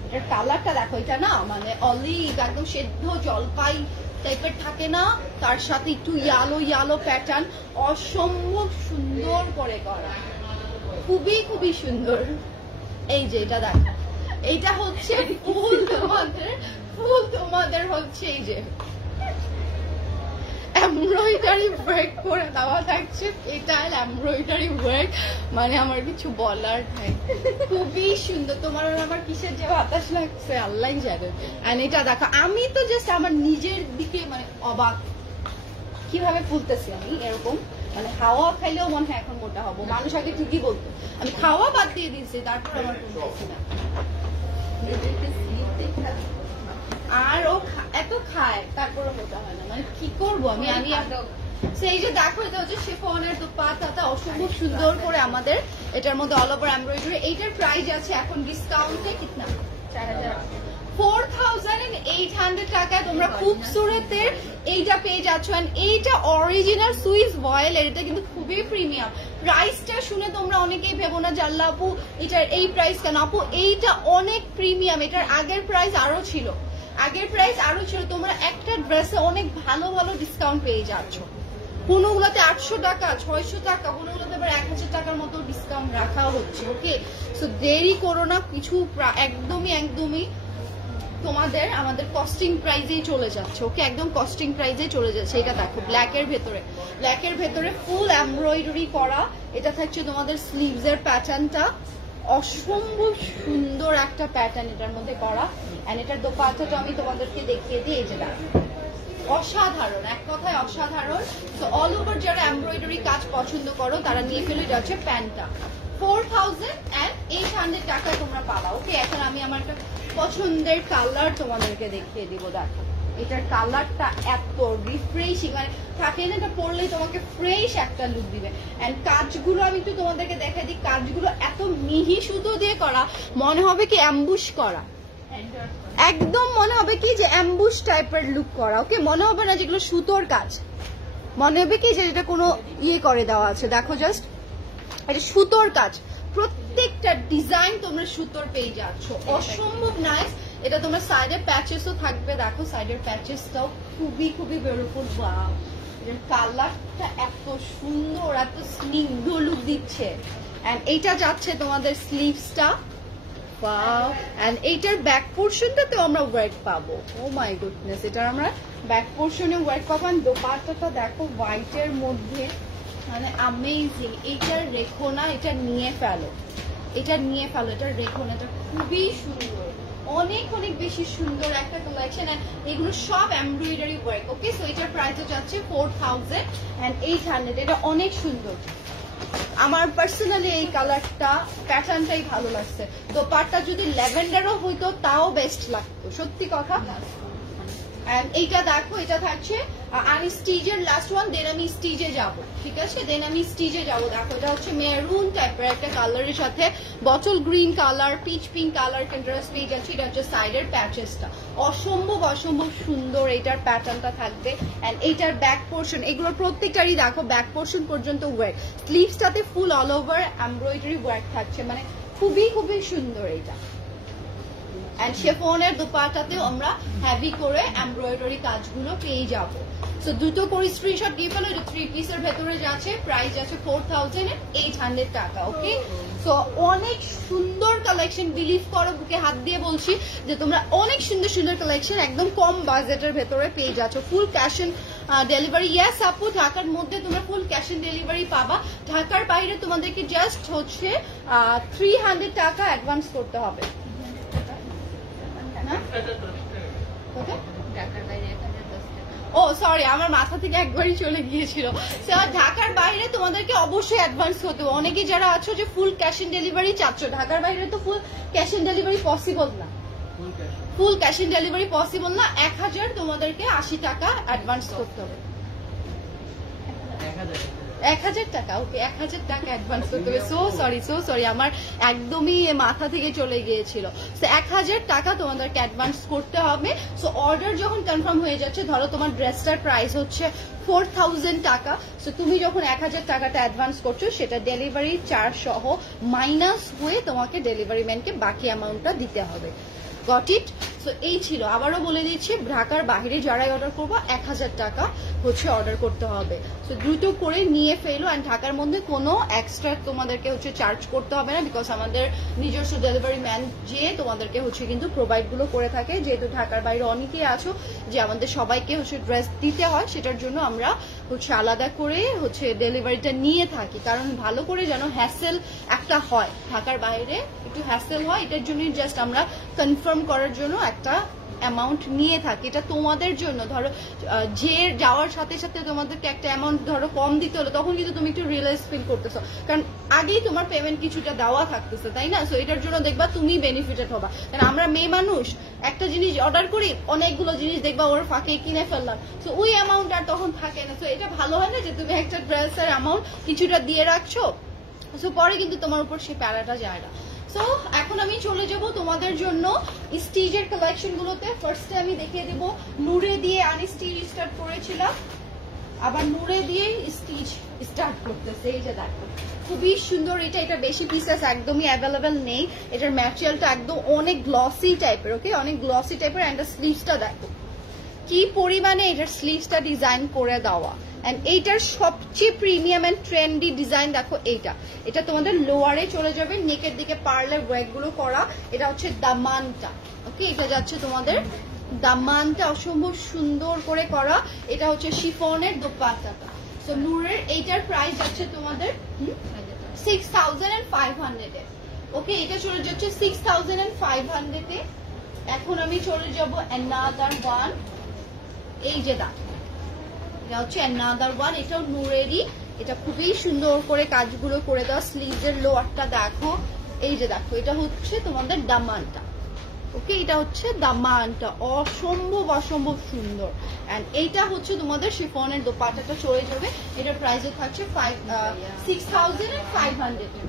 এটার কালারটা দেখো। এটা না মানে অলিভ একদম সেদ্ধ জলপাই টাইপের থাকে না, তার সাথে একটু ইয়ালো ইয়ালো প্যাটার্ন, অসম্ভব সুন্দর করে করা, খুবই খুবই সুন্দর। এই যে এটা দেখো, এইটা হচ্ছে ফুল তোমাদের হচ্ছে এই যে এমব্রয়ডারি ওয়ার্ক করে দেওয়া থাকছে, এটা এমব্রয়ডারি ওয়ার্ক, মানে আমার কিছু বলার নাই, খুবই সুন্দর। তোমার আমার কিসের যে বাতাস লাগছে আল্লাহ জানে। এন্ড এটা দেখো, আমি তো জাস্ট আমার নিজের দিকে মানে অবাক, কিভাবে ফুলতেছি আমি এরকম, মানে হাওয়া খাইলেও মনে হয় এখন মোটা হবো। মানুষ আগে ঠিকই বলতো, আমি খাওয়া বাদ দিয়ে দিয়েছি, তারপর আমার ফুলতেছি না। আর ও এত খায় তারপরে মোটা হয় না, মানে কি করবো আমি। সেই যে দেখো, এটা হচ্ছে শিফনের দোপাট্টাটা অসম্ভব সুন্দর করে আমাদের এটার মধ্যে অল ওভার এমব্রয়ডারি। এইটার প্রাইস আছে এখন ডিসকাউন্টে কিতনা 4800 টাকায় তোমরা খুবসুরতের এইটা পেয়ে যাচ্ছ। এইটা অরিজিনাল সুইস ভয়েল, এটা কিন্তু খুবই প্রিমিয়াম। প্রাইসটা শুনে তোমরা অনেকেই ভেবো না জাল্লা আপু এটার এই প্রাইস কেন। আপু এইটা অনেক প্রিমিয়াম, এটার আগের প্রাইস আরো ছিল, তোমরা একটা ড্রেসে অনেক ভালো ভালো ডিসকাউন্ট পেয়ে যাচ্ছ। কোনোগুলোতে 800 টাকা, 600 টাকা, কোনোগুলোতে আবার 1000 টাকার মতো ডিসকাউন্ট রাখা হচ্ছে। ওকে, সো দেরি করো না, কিছু একদমই তোমাদের আমাদের কস্টিং প্রাইজেই চলে যাচ্ছে। ওকে, একদম কস্টিং প্রাইজে চলে যাচ্ছে। এটা দেখো ব্ল্যাকের ভেতরে ফুল এমব্রয়ডারি করা, এটা থাকছে তোমাদের স্লিভস এর প্যাটার্নটা, অসম্ভব সুন্দর একটা প্যাটার্ন এটার মধ্যে করা। এন্ড এটার দোপাট্টাটা আমি তোমাদেরকে দেখিয়ে দিই, এই যে দেখো অসাধারণ, এক কথায় অসাধারণ। তো অল ওভার যারা এমব্রয়ডারি কাজ পছন্দ করো তারা নিয়ে ফেলো। এটা হচ্ছে প্যান্টটা, 4800 টাকায় তোমরা পাবা। ওকে, এখন আমি আমার একটা পছন্দের কালার তোমাদেরকে দেখিয়ে দিব। দেখো এটার কালারটা এত রিফ্রেশিং, মানে থাকে না, এটা পরলেই তোমাকে ফ্রেশ একটা লুক দিবে। এন্ড কাজগুলো আমি একটু তোমাদেরকে দেখাই দিই, কাজগুলো এত মিহি সুতো দিয়ে করা, মনে হবে কি অ্যাম্বুশ করা, একদম মনে হবে কি যে অ্যাম্বুশ টাইপের লুক করা। ওকে, মনে হবে না যেগুলো সুতোর কাজ, মনে হবে কি যে এটা কোনো ইয়ে করে দেওয়া আছে। দেখো জাস্ট এটা সুতোর কাজ, প্রত্যেকটা ডিজাইন তোমরা সুতোর পেয়ে যাচ্ছ, অসম্ভব নাইস। এটা তোমরা সাইডের প্যাচেসও থাকবে, দেখো সাইডের প্যাচেসটাও খুবই বিউটিফুল। ওয়াও, এর কালারটা এত সুন্দর, এত স্নিগ্ধ লুক দিচ্ছে। এন্ড এইটা যাচ্ছে তোমাদের স্লিভসটা, ওয়াও। এন্ড এইটার ব্যাক পোরশনটাতেও আমরা ওয়ার্ক পাবো। ও মাই গুডনেস, এটার আমরা ব্যাক পোরশনে ওয়ার্ক পাবো। এন্ড দোপাট্টাটা দেখো হোয়াইটের মধ্যে, মানে অ্যামেজিং। এইটার রেখো না, এটা নিয়ে ফেলো, এটার রেখো না, এটা খুবই সুন্দর, অনেক বেশি সুন্দর একটা কালেকশন। এন্ড এগুলো সব এমব্রয়ডারি ওয়ার্ক। ওকে, সো এটার প্রাইস যাচ্ছে 4800। এটা অনেক সুন্দর, আমার পার্সোনালি এই কালারটা প্যাটার্নটাই ভালো লাগছে। দোপাট্টা যদি ল্যাভেন্ডারও হইতো তাও বেস্ট লাগতো, সত্যি কথা। এন্ড এইটা দেখো, এটা থাকছে আমি স্টিজের লাস্ট ওয়ান, দেন আমি স্টিজে যাব, ঠিক আছে, দেখো এটা হচ্ছে মেরুন টাইপের একটা কালারের সাথে bottle green colour, pitch pink colour contrast পেয়ে যাচ্ছে। এটা হচ্ছে সাইডের প্যাচেসটা, অসম্ভব সুন্দর এইটার প্যাটার্নটা থাকবে। এন্ড এইটার ব্যাক পোর্শন, এগুলো প্রত্যেকটারই দেখো ব্যাক পোর্শন পর্যন্ত ওয়ার্ক, স্লিভসটাতে full all over embroidery work থাকছে, মানে খুবই সুন্দর এইটা। এন্ড শিফনের দোপাট্টাতেও আমরা হেভি করে এমব্রয়ডারি কাজগুলো পেয়ে যাবো। সো দুটো করে স্ক্রিনশট দিয়ে ফেলো। এটা 3 পিসের ভেতরে যাচ্ছে, প্রাইস যাচ্ছে 4800 টাকা। ওকে, সো অনেক সুন্দর কালেকশন, বিলিভ করো বুকে হাত দিয়ে বলছি যে তোমরা অনেক সুন্দর কালেকশন একদম কম বাজেটের ভেতরে পেয়ে যাচ্ছ। Full cash on delivery, yes আপু, ঢাকার মধ্যে তোমরা ফুল ক্যাশ অন ডেলিভারি পাবা। ঢাকার বাইরে তোমাদেরকে জাস্ট হচ্ছে 300 টাকা অ্যাডভান্স করতে হবে। ও সরি, আমার মাথা থেকে একবারই চলে গিয়েছিল। ঢাকার বাইরে তোমাদেরকে অবশ্যই অ্যাডভান্স হতে হবে। অনেকে যারা আছো যে ফুল ক্যাশ অন ডেলিভারি চাচ্ছ, ঢাকার বাইরে তো full cash on delivery possible না, 1000 তোমাদেরকে 80 টাকা অ্যাডভান্স করতে হবে। 1000 টাকা, ওকে, 1000 টাকা অ্যাডভান্স করতে হবে। সো সরি, আমার একদমই মাথা থেকে চলে গিয়েছিল। সো 1000 টাকা তোমাদেরকে অ্যাডভান্স করতে হবে। সো অর্ডার যখন কনফার্ম হয়ে যাচ্ছে, ধরো তোমার ড্রেসটার প্রাইস হচ্ছে 4000 টাকা, সো তুমি যখন 1000 টাকাটা অ্যাডভান্স করছো, সেটা ডেলিভারি চার্জ সহ মাইনাস হয়ে তোমাকে ডেলিভারি ম্যানকে বাকি অ্যামাউন্টটা দিতে হবে। Got it? সো এই ছিল, আবারও বলে দিচ্ছি ঢাকার বাইরে যারাই অর্ডার করবো 1000 টাকা হচ্ছে অর্ডার করতে হবে। সো দ্রুত করে নিয়ে ফেলো। অ্যান্ড ঢাকার মধ্যে কোনো এক্সট্রা তোমাদেরকে হচ্ছে চার্জ করতে হবে না, বিকজ আমাদের নিজস্ব ডেলিভারি ম্যান যে তোমাদেরকে হচ্ছে কিন্তু প্রোভাইড গুলো করে থাকে। যেহেতু ঢাকার বাইরে অনেকেই আছো যে আমাদের সবাইকে হচ্ছে ড্রেস দিতে হয়, সেটার জন্য আমরা হচ্ছে আলাদা করে হচ্ছে ডেলিভারিটা নিয়ে থাকি, কারণ ভালো করে যেন হ্যাসেল একটা হয়, ঢাকার বাইরে একটু হ্যাসেল হয়, এটার জন্য জাস্ট আমরা কনফার্ম করার জন্য একটা অ্যামাউন্ট নিয়ে থাকি। এটা তোমাদের জন্য, ধরো যে যাওয়ার সাথে সাথে তোমাদেরকে একটা অ্যামাউন্ট ধরো কম দিতে হলো, তখন কিন্তু তুমি একটু রিয়েলাইজ ফিল করতেছো, কারণ আগেই তোমার পেমেন্ট কিছুটা দেওয়া থাকতেছে, তাই না? সো এটার জন্য দেখবা তুমি বেনিফিটেড হবা, কারণ আমরা মেয়ে মানুষ একটা জিনিস অর্ডার করি, অনেকগুলো জিনিস দেখবা ওর ফাঁকে কিনে ফেললাম, সো ওই অ্যামাউন্ট আর তখন থাকে না। সো এটা ভালো হয় না যে তুমি একটা ড্রেসের অ্যামাউন্ট কিছুটা দিয়ে রাখছো, সো পরে কিন্তু তোমার উপর সেই প্যারাটা যায় না। সো এখন আমি চলে যাব তোমাদের জন্য স্টিচের কালেকশন গুলোতে। ফার্স্টে আমি দেখিয়ে দেবো নূরে দিয়ে আমি স্টিচ স্টার্ট করেছিলাম, আবার নূরে দিয়ে স্টিচ স্টার্ট করতেছে। এই যে দেখো খুবই সুন্দর এটা, এটা বেশি পিসেস একদমই অ্যাভেলেবেল নেই, এটার ম্যাটেরিয়ালটা একদম অনেক গ্লসি টাইপের, ওকে অনেক গ্লসি টাইপের। অ্যান্ড স্লিভসটা দেখো কি পরিমাণে এটার স্লিভসটা ডিজাইন করে দেওয়া। এন্ড এইটার সবচেয়ে প্রিমিয়াম এন্ড ট্রেন্ডি ডিজাইন দেখো এইটা, এটা তোমাদের লোয়ারে চলে যাবে, নেকের দিকে পার্লের ওয়ার্ক গুলো করা, এটা হচ্ছে দামানটা, ওকে এটা যাচ্ছে তোমাদের দামানটা অসম্ভব সুন্দর করে করা, এটা হচ্ছে শিফনের দোপাট্টাটা। সো নূরের এইটার প্রাইস যাচ্ছে তোমাদের 6500 এ, ওকে এটা চলে যাচ্ছে 6500 এ। এখন আমি চলে যাব অ্যানাদার ওয়ান, এই যে দেখো এটা হচ্ছে অ্যানাদার ওয়ান, এটাও নূরেরই, এটা খুবই সুন্দর করে কাজগুলো করে দেওয়া, স্লিভের লোয়ারটা দেখো, এই যে দেখো এটা হচ্ছে তোমাদের দামানটা, ওকে এটা হচ্ছে দামানটা অসম্ভব অসম্ভব সুন্দর। এন্ড এইটা হচ্ছে তোমাদের শিফনের দোপাট্টাটা চলে যাবে, এটার প্রাইসও থাকছে 6500।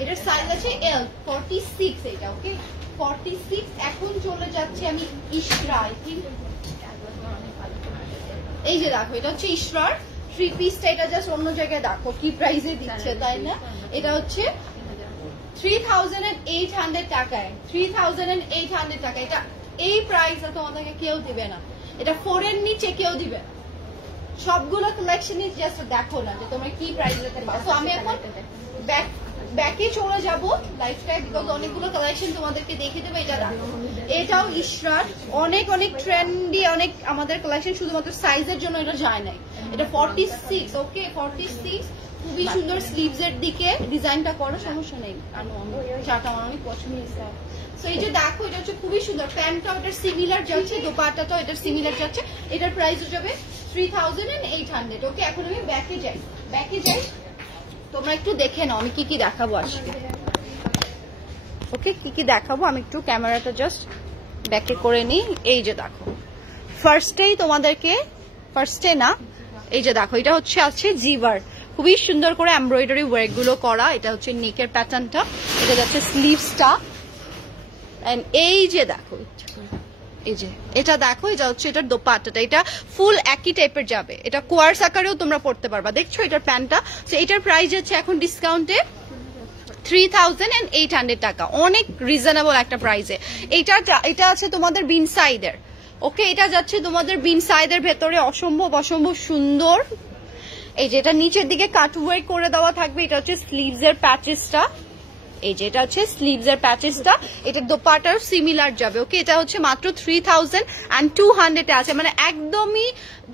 এটার সাইজ আছে L 46, এটা ওকে 46। এখন চলে যাচ্ছে আমি ইশরা, আই থিংক এই যে দেখো এটা হচ্ছে ইশরার থ্রি পিসটা, এটা জাস্ট অন্য জায়গায় দেখো কি প্রাইসে দিচ্ছে, তাই না? এটা হচ্ছে 3800 টাকায়, 3800 টাকা, এটা এই প্রাইসে তোমাদেরকে কেউ দিবে না, এটা 4 এর নিচে কেউ দিবে না। সবগুলো কালেকশনই জাস্ট দেখো না যে তোমরা কি প্রাইসে পাও। সো আমি এখন ব্যাকে চলে যাবো লাইফটাই, বিকজ অনেকগুলো কালেকশন তোমাদেরকে দেখে দেবো। এটা দেখো এটাও ইশরার, অনেক অনেক ট্রেন্ডি, অনেক আমাদের কালেকশন, শুধুমাত্র সাইজের জন্য এটা যায় নাই। এটা 46, ওকে 46, খুবই সুন্দর স্লিভস এর দিকে ডিজাইনটা করো, সমস্যা নেই, চাটা আমার অনেক পছন্দ হয়েছে। সো এই যে দেখো এটা হচ্ছে খুবই সুন্দর, প্যান্টটাও এটার সিমিলার যাচ্ছে, দোপাট্টাটাও এটার সিমিলার যাচ্ছে, এটার প্রাইসও যাবে 3800, ওকে এখন আমি ব্যাকে যাই, তোমরা একটু দেখে নাও আমি কি কি দেখাবো আজকে, ওকে কি কি দেখাবো আমি একটু ক্যামেরাটা জাস্ট ব্যাকে করে নিই। এই যে দেখো ফার্স্টেই তোমাদেরকে, ফার্স্টে না, এই যে দেখো এটা হচ্ছে আছে জিভার, খুবই সুন্দর করে এমব্রয়ডারি ওয়ার্ক গুলো করা, এটা হচ্ছে নেকের প্যাটার্নটা, এটা যাচ্ছে স্লিভসটা। এন্ড এই যে দেখো এই যে এটা দেখো, এটা হচ্ছে এটার দোপাট্টাটা, এটা ফুল একই টাইপের যাবে, এটা কোয়ার্স আকারেও তোমরা পড়তে পারবা। দেখছো এটার প্যান্টটা, তো এটার প্রাইস হচ্ছে এখন ডিসকাউন্টে 3800 টাকা, অনেক রিজনেবল একটা প্রাইসে। এটা আছে তোমাদের বিন সাইডের, ওকে এটা যাচ্ছে তোমাদের বিন সাইডের ভেতরে, অসম্ভব অসম্ভব সুন্দর। এই যে এটা নিচের দিকে কাটওয়ার্ক করে দেওয়া থাকবে, এটা হচ্ছে স্লিভস এর প্যাচেসটা, এই যে এটা হচ্ছে স্লিভস এর প্যাচেসটা, এটা দোপাট্টার সিমিলার যাবে, ওকে এটা হচ্ছে মাত্র 3200 এ আছে, মানে একদমই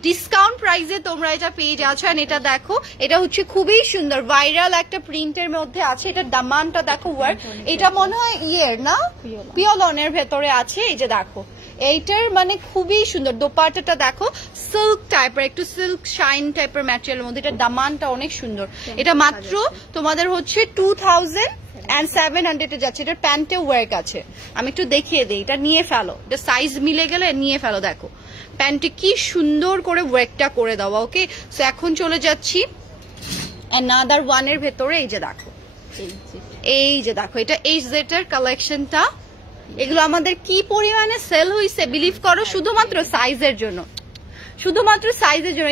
ডিসকাউন্ট প্রাইসে তোমরা এটা পেয়ে যাচ্ছ। আর এটা দেখো এটা হচ্ছে খুবই সুন্দর ভাইরাল একটা প্রিন্টের মধ্যে আছে, এটার দামানটা দেখো ওয়ার্ক, এটা মনে হয় ইয়ের না পিওলনের ভেতরে আছে, এই যে দেখো এইটার মানে খুবই সুন্দর দোপাট্টাটা দেখো, সিল্ক টাইপের, একটু সিল্ক শাইন টাইপের ম্যাটেরিয়ালের মধ্যে, এটা দামানটা অনেক সুন্দর। এটা মাত্র তোমাদের হচ্ছে 2700 যাচ্ছে, এটার প্যান্টে ওয়ার্ক আছে, আমি একটু দেখিয়ে দিই, এটা নিয়ে ফেলো, এটা সাইজ মিলে গেলে নিয়ে ফেলো, দেখো প্যান্টে কি সুন্দর করে ওয়ার্কটা করে দেওয়া, ওকে। সো এখন চলে যাচ্ছি অ্যানাদার ওয়ানের ভেতরে, এই যে দেখো এটা HZ এর কালেকশনটা, এগুলো আমাদের কি পরিমাণে সেল হয়েছে বিলিভ করো, শুধুমাত্র সাইজের জন্য,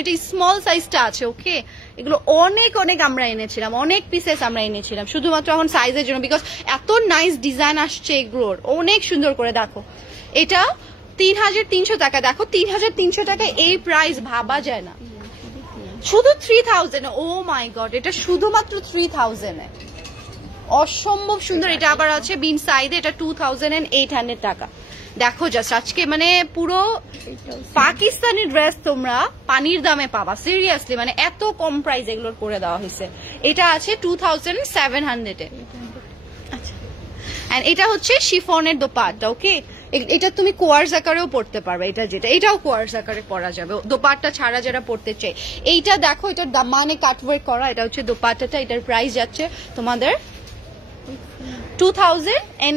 এটা স্মল সাইজটা আছে, ওকে এগুলো অনেক অনেক আমরা এনেছিলাম, অনেক পিসেস আমরা এনেছিলাম শুধুমাত্র এখন সাইজের জন্য, বিকজ এত নাইস ডিজাইন আসছে এগুলোর, অনেক সুন্দর করে দেখো। এটা 3300 টাকা। দেখো 3300 টাকায় এই প্রাইস ভাবা যায় না, শুধু 3000। ও মাই গড, এটা শুধুমাত্র 3000 এ অসম্ভব সুন্দর। এটা আবার আছে বিন সাইডে, এটা 2800 টাকা। দেখো জাস্ট আজকে মানে পুরো পাকিস্তানি ড্রেস তোমরা পানির দামে পাবা, সিরিয়াসলি মানে এত কম প্রাইস এগুলোর করে দেওয়া হয়েছে। এটা আছে 2700 এ। আচ্ছা, এন্ড এটা হচ্ছে শিফনের দোপাট্টা। ওকে, এটা তুমি কোয়ার্স আকারেও পড়তে পারবে, এটা যেটা এটাও কোয়ার্স আকারে পরা যাবে দোপাট্টা ছাড়া যারা পড়তে চাই। এইটা দেখো, এটার দামানে কাটওয়ার্ক করা, এটা হচ্ছে দোপাট্টাটা। এটার প্রাইস যাচ্ছে তোমাদের 2000।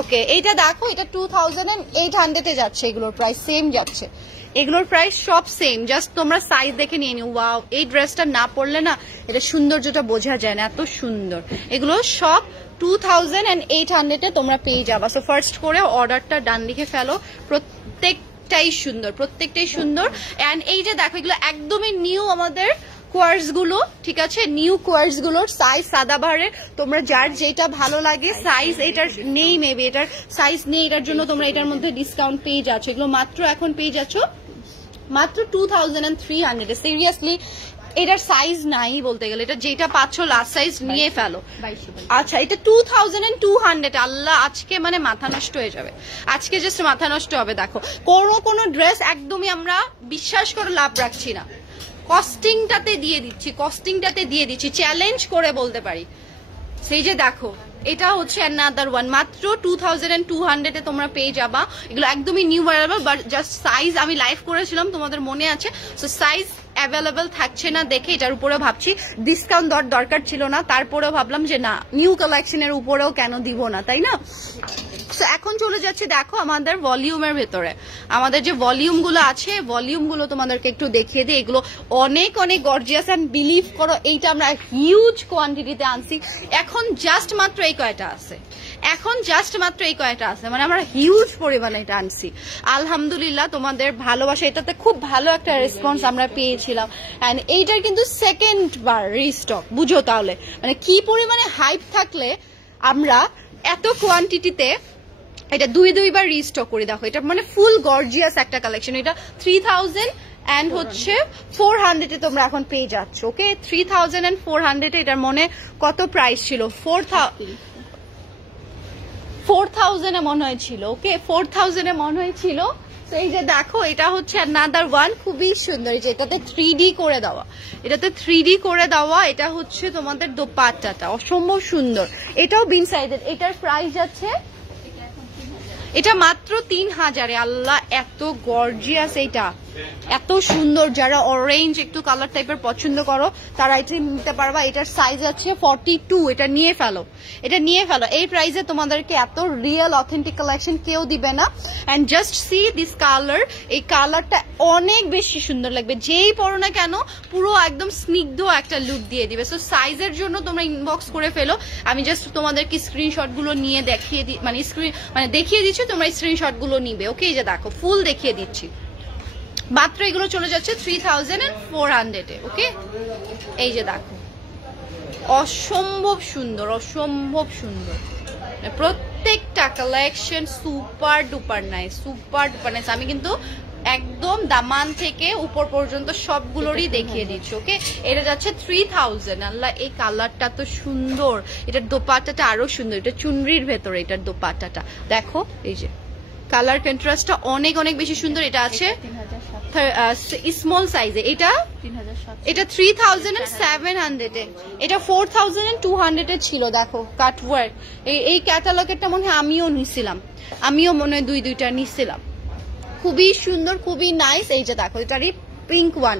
ওকে, এইটা দেখো, এটা 2800 এ যাচ্ছে। এগুলোর প্রাইস সেম যাচ্ছে, এগুলোর প্রাইস সব সেম, জাস্ট তোমরা সাইজ দেখে নিয়ে নিও। ওয়াও, এই ড্রেসটা না পরলে না এটা সৌন্দর্যটা বোঝা যায় না, এত সুন্দর। এগুলো সব 2800 এ তোমরা পেয়ে যাবা। সো ফার্স্ট করে অর্ডারটা ডান লিখে ফেলো। প্রত্যেকটাই সুন্দর, প্রত্যেকটাই সুন্দর। এন্ড এই যে দেখো, এগুলো একদমই নিউ আমাদের কোয়ার্স গুলো, ঠিক আছে, নিউ কোয়ার্স গুলোর সাইজ সাদাবাহারে। তোমরা যার যেটা ভালো লাগে, সাইজ এটার নেই, মেবি এটার সাইজ নেই, এটার জন্য তোমরা এটার মধ্যে ডিসকাউন্ট পেয়ে যাচ্ছ। এগুলো মাত্র এখন পেয়ে যাচ্ছ মাত্র 2300 এ। সিরিয়াসলি এটার সাইজ নাই বলতে গেলে, এটা যেটা পাচ্ছ লাস্ট সাইজ নিয়ে ফেলো। আচ্ছা, এটা 2200। আল্লাহ, আজকে মানে মাথা নষ্ট হয়ে যাবে, আজকে জাস্ট মাথা নষ্ট হবে। দেখো, কোনো ড্রেস একদমই আমরা বিশ্বাস করে লাভ রাখছি না, কস্টিংটাতে দিয়ে দিচ্ছি, কস্টিংটাতে দিয়ে দিচ্ছি, চ্যালেঞ্জ করে বলতে পারি। সেই যে দেখো, এটা হচ্ছে অ্যানাদার ওয়ান, মাত্র 2200 এ তোমরা পেয়ে যাবা। এগুলো একদমই new arrival, but just size আমি লাইভ করেছিলাম, তোমাদের মনে আছে। সো সাইজ অ্যাভেলেবেল থাকছে না দেখে এটার উপরে ভাবছি ডিসকাউন্ট দরকার ছিল না, তারপরেও ভাবলাম যে না, নিউ কালেকশনের উপরেও কেন দিব না, তাই না। সো এখন চলে যাচ্ছে দেখো আমাদের ভলিউমের ভেতরে। আমাদের যে ভলিউম গুলো আছে, ভলিউম গুলো তোমাদেরকে একটু দেখিয়ে দিই। এগুলো অনেক অনেক গর্জিয়াস, এন্ড বিলিভ করো এইটা আমরা হিউজ কোয়ান্টিটিতে আনছি। এখন জাস্ট মাত্র এই কয়টা আছে, এখন জাস্ট মাত্র এই কয়টা আছে, মানে আমরা হিউজ পরিমাণে এটা আনছি। আলহামদুলিল্লাহ, তোমাদের ভালোবাসা, এটাতে খুব ভালো একটা রেসপন্স আমরা পেয়েছিলাম। এন্ড এইটার কিন্তু সেকেন্ড বার রিস্টক, বুঝো তাহলে মানে কি পরিমাণে হাইপ থাকলে আমরা এত কোয়ান্টিটিতে এটা দুইবার রিস্টক করে। দেখো, এটা মানে ফুল গর্জিয়াস একটা কালেকশন। এটা 3000 এন্ড হচ্ছে 400 এ তোমরা এখন পেয়ে যাচ্ছ। ওকে, 3400 এটার মনে কত প্রাইস ছিল, 4000 এ মনে হয়েছিল। ওকে, 4000 এ মনে হয়েছিল। তো এই যে দেখো, এটা হচ্ছে অ্যানাদার ওয়ান, খুবই সুন্দর। এই যে এটাতে 3D করে দেওয়া, এটাতে 3D করে দেওয়া। এটা হচ্ছে তোমাদের দোপাট্টাটা অসম্ভব সুন্দর, এটাও বিন সাইজের। এটার প্রাইস আছে, এটা মাত্র 3000 এ। আল্লাহ, এত গর্জিয়াস, এইটা এত সুন্দর। যারা অরেঞ্জ একটু কালার টাইপের পছন্দ করো তারা এটা নিতে পারবা। এটার সাইজ আছে 42, এটা নিয়ে ফেলো, এটা নিয়ে ফেলো। এই প্রাইসে তোমাদেরকে এত রিয়েল অথেন্টিক কালেকশন কেউ দিবে না। And just see this colour, এই কালারটা অনেক বেশি সুন্দর লাগবে, যেই পরো না কেন পুরো একদম স্নিগ্ধ একটা লুক দিয়ে দিবে। সো সাইজের জন্য তোমরা ইনবক্স করে ফেলো, আমি জাস্ট তোমাদেরকে স্ক্রিনশট গুলো নিয়ে দেখিয়ে দিই, মানে দেখিয়ে দিচ্ছি, তোমরা স্ক্রিনশট গুলো নিবে। ওকে, এই যে দেখো, ফুল দেখিয়ে দিচ্ছি। মাত্র এগুলো চলে যাচ্ছে 3400 এ। ওকে, এই যে দেখো, অসম্ভব সুন্দর, অসম্ভব সুন্দর। প্রত্যেকটা collection super duper nice, super duper nice. আমি কিন্তু একদম দামান থেকে উপর পর্যন্ত সবগুলোরই দেখিয়ে দিচ্ছি। ওকে, এটা যাচ্ছে 3000। আল্লাহ, এই কালারটা তো সুন্দর, এটার দোপাট্টাটা আরো সুন্দর। এটা চুনরির ভেতরে এটার দোপাট্টাটা দেখো, এই যে কালার কন্ট্রাস্টটা অনেক অনেক বেশি সুন্দর। এটা আছে স্মল সাইজে, এটা 3700 এ। এটা 4200 এ ছিল। দেখো কাটওয়ার্ক, এই ক্যাটালগেরটা মনে হয় আমিও নিছিলাম, আমিও মনে হয় দুইটা নিছিলাম। খুবই সুন্দর, খুবই নাইস। এই যে দেখো, এটারই পিঙ্ক ওয়ান,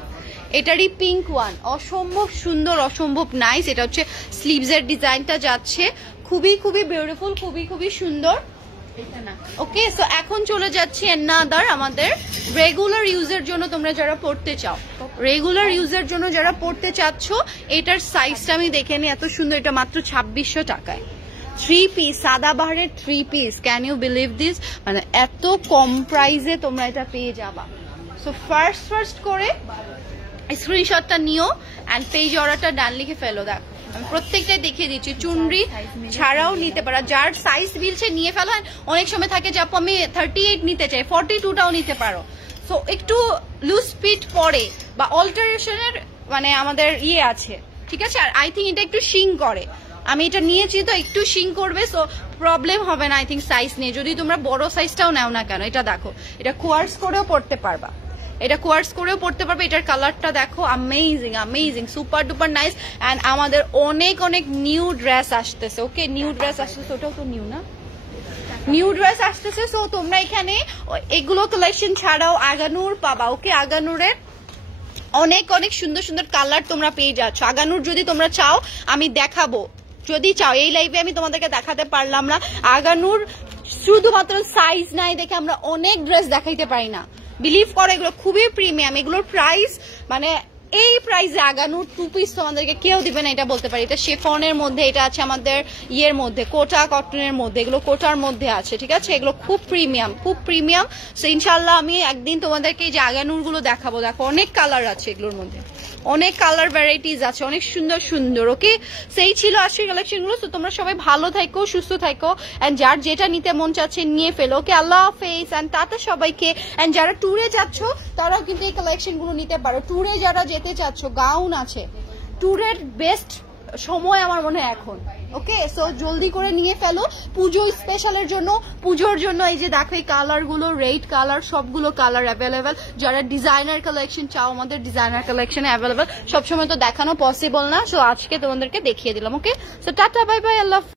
এটারই পিঙ্ক ওয়ান, অসম্ভব সুন্দর, অসম্ভব নাইস। এটা হচ্ছে স্লিভস এর ডিজাইনটা যাচ্ছে, খুবই খুবই বিউটিফুল, খুবই খুবই সুন্দর। ওকে, সো এখন চলে যাচ্ছে অ্যানাদার আমাদের রেগুলার ইউজের জন্য। তোমরা যারা পড়তে চাও, রেগুলার ইউজের জন্য যারা পড়তে চাচ্ছ, এটার সাইজটা আমি দেখে নিই, এত সুন্দর। এটা মাত্র 2600 টাকায় 3 পিস, সাদাবাহারের 3 piece. Can you believe this, মানে এত কম প্রাইসে তোমরা এটা পেয়ে যাবা। সো ফার্স্ট করে স্ক্রিনশটটা নিও এন্ড পেজ অর্ডারটা ডান লিখে ফেলো। দেখো আমি প্রত্যেকটাই দেখিয়ে দিচ্ছি, চুনরি ছাড়াও নিতে পারা, যার সাইজ মিলছে নিয়ে ফেলো। অনেক সময় থাকে যে আপু আমি 38 নিতে চাই, 42টাও নিতে পারো। সো একটু লুজ ফিট পরে বা অল্টারেশনের মানে আমাদের ইয়ে আছে, ঠিক আছে। আর আই থিঙ্ক এটা একটু শিং করে, আমি এটা নিয়েছি তো একটু শিং করবে, সো প্রবলেম হবে না আই থিঙ্ক সাইজ নিয়ে, যদি তোমরা বড় সাইজটাও নাও না কেন। এটা দেখো, এটা কোয়ার্স করেও পড়তে পারবা, এটা কোয়ার্স করেও পড়তে পারবে। এটার কালারটা দেখো, amazing amazing, super duper nice. And আমাদের অনেক অনেক নিউ ড্রেস আসতেছে, ওকে নিউ ড্রেস আসতেছে, ওটাও তো নিউ না, নিউ ড্রেস আসতেছে। সো তোমরা এখানে এগুলো কালেকশন ছাড়াও আগানুর পাবা, ওকে। আগানুরের অনেক অনেক সুন্দর সুন্দর কালার তোমরা পেয়ে যাচ্ছ। আগানুর যদি তোমরা চাও আমি দেখাবো, যদি চাও এই লাইভে আমি তোমাদেরকে দেখাতে পারলাম না। আগানুর শুধুমাত্র সাইজ নাই দেখে আমরা অনেক ড্রেস দেখাইতে পারি না, বিলিভ করো এগুলো খুবই প্রিমিয়াম। এগুলোর প্রাইস মানে এই প্রাইসে আগানুর 2 পিস তোমাদেরকে কেউ দিবে না, এটা বলতে পারি। এটা শেফনের মধ্যে, এটা আছে আমাদের ইয়ের মধ্যে, কোটা কটনের মধ্যে, এগুলো কোটার মধ্যে আছে, ঠিক আছে। এগুলো খুব প্রিমিয়াম, খুব প্রিমিয়াম। সো ইনশাল্লাহ আমি একদিন তোমাদেরকে এই যে আগানুর গুলো দেখাবো। দেখো অনেক কালার আছে এগুলোর মধ্যে, অনেক কালার ভ্যারাইটিস আছে, অনেক সুন্দর সুন্দর, ওকে। সেই ছিল আজকের কালেকশন গুলো। তো তোমরা সবাই ভালো থাকো, সুস্থ থাকো, এন্ড যার যেটা নিতে মন চাচ্ছে নিয়ে ফেলো, ওকে। আল্লাহ হাফেজ এন্ড টাটা সবাইকে। এন্ড যারা ট্যুরে যাচ্ছ তারাও কিন্তু এই কালেকশন গুলো নিতে পারো। ট্যুরে যারা যেতে চাচ্ছ, গাউন আছে, ট্যুরের বেস্ট সময় আমার মনে হয় এখন, ওকে। সো জলদি করে নিয়ে ফেলো পুজো স্পেশালের জন্য, পুজোর জন্য। এই যে দেখো এই কালার গুলো, রেড কালার, সবগুলো কালার অ্যাভেলেবেল। যারা ডিজাইনার কালেকশন চাও, আমাদের ডিজাইনার কালেকশন অ্যাভেলেবেল। সবসময় তো দেখানো পসিবল না, সো আজকে তোমাদেরকে দেখিয়ে দিলাম, ওকে। সো টাটা, বাই বাই, আল্লাহ।